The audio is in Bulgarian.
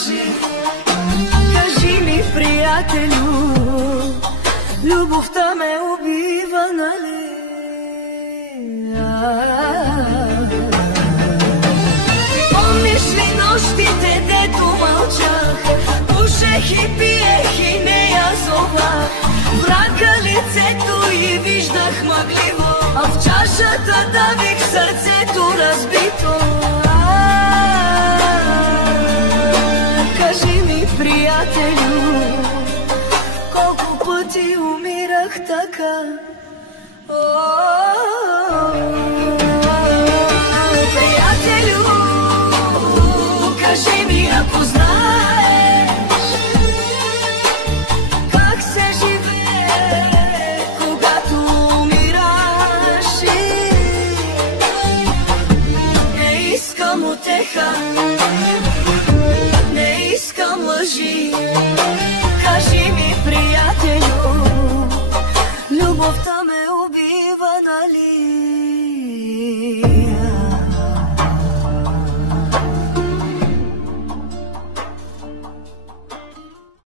лъжи. Кажи ми, приятелю, любовта ме убива, нали? Помниш ли нощите, дето мълчах, пушех и пиех и не я зовах, врака лицето и виждах мъгливо, а в чашата давих сърцето разбито. Кажи ми, приятелю, колко пъти умирах така. Приятелю, кажи ми, ако знаеш как се живее, когато умираш. Не искам утеха, не искам лъжи. Кажи ми, приятелю, любовта